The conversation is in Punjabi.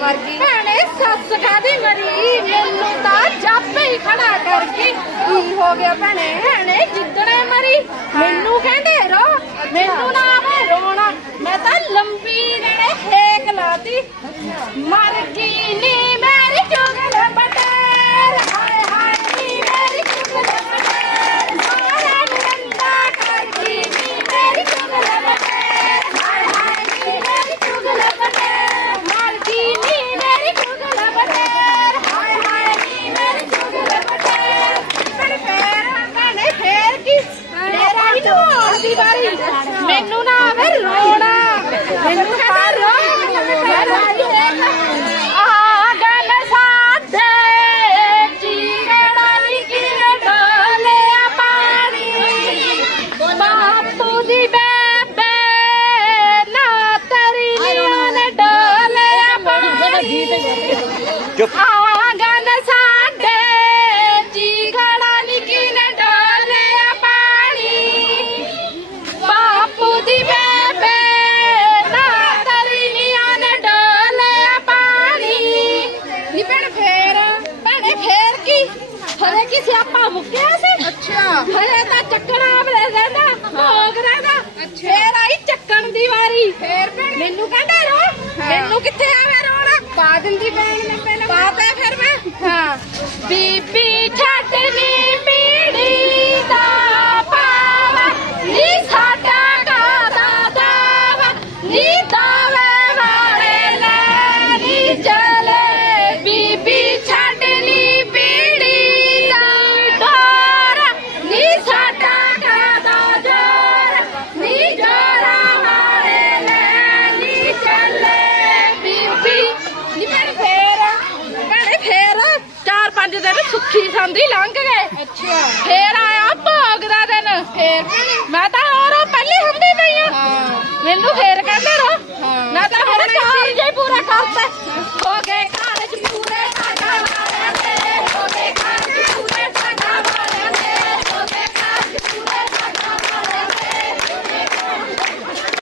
ਮਰ ਗਈ ਭੈਣੇ ਸੱਸ ਕਾਦੀ ਮਰੀ? ਮੈਨੂੰ ਤਾਂ ਜਾਪੇ ਹੀ ਖੜਾ ਕਰ ਗਈ। ਕੀ ਹੋ ਗਿਆ ਭੈਣੇ? ਭੈਣੇ ਜਿੱਦਣੇ ਮਰੀ। ਮੈਨੂੰ ਕਹਿੰਦੇ ਰੋ। ਮੈਨੂੰ ਨਾ ਆਵੇ ਰੋਣਾ। ਮੈਂ ਤਾਂ ਲੰਬੀ ਨੇ ਹੇਕ ਲਾਤੀ। ਮਰ ਗਈ ਨੀ ਮੇਰੀ ਚੁਗਲ ਬਟੇਰ ਹਾਏ ਹਾਏ ਨੀ ਮੇਰੀ ਚੁਗਲ ਬਟੇਰ ਸਾਰਾ ਨੰਦਾ ਕਰ ਗਈ ਨੀ ਮੇਰੀ ਚੁਗਲ ਬਟੇਰ ਹਾਏ ਹਾਏ ਨੀ ਮੇਰੀ ਚੁਗਲ ਬਟੇਰ ਮਰ ਗਈ ਨੀ ਮੇਰੀ ਚੁਗਲ ਬਟੇਰ ਹਾਏ ਹਾਏ ਨੀ ਮੇਰੀ ਚੁਗਲ ਬਟੇਰ ਪਰ ਫੇਰ ਭੈਣੇ ਫੇਰ ਕੀ ਫੇਰ ਆਈ ਦੀ ਵਾਰੀ। ਮੈਨੂੰ ਨਾ ਆਵੇ ਰੋਣਾ। ਮੈਨੂੰ ਕਹਿੰਦਾ ਰੋ ਫੇਰ ਆਈ ਦੇਖ ਆ ਗਨ ਸਾਡੇ ਚੀੜਾ ਨੀ ਕਿਨੇ ਡੋਲਿਆ ਪਾਣੀ। ਬਾਪੂ ਦੀ ਬੇਬੇ ਨਾ ਤਰੀ ਲੀਆਂ ਨੇ ਡੋਲਿਆ ਪਾਣੀ। ਚੁੱਪ। ਮੁੱਕਿਆ ਸੀ? ਅੱਛਾ। ਹਲੇ ਤਾਂ ਚੱਕਣਾ ਬਲੇ ਰਹਿੰਦਾ ਭੋਗ ਰਹਿੰਦਾ। ਫੇਰ ਆਈ ਚੱਕਣ ਦੀ ਵਾਰੀ। ਫੇਰ ਮੈਨੂੰ ਕਹਿੰਦਾ ਰੋ। ਮੈਨੂੰ ਕਿੱਥੇ ਆਵੇ ਰੋਣਾ? ਪਾ ਦਿੰਦੀ ਭੈਣ ਨੇ ਪਹਿਲਾਂ। ਪਾਤਾ ਫਿਰ ਮੈਂ। ਹਾਂ। ਬੀਬੀ ਛੱਡਨੀ ਪੰਜ ਦਿਨ ਸੁੱਖੀ ਸੰਦੀ ਲੰਘ ਗਏ। ਅੱਛਾ। ਫੇਰ ਆਇਆ ਭੋਗ ਦਾ ਦਿਨ ਫੇਰ। ਮੈਂ ਤਾਂ ਹੋਰ ਪਹਿਲੀ ਹੁੰਦੀ ਪਈ ਆ। ਹਾਂ। ਮੈਨੂੰ ਫੇਰ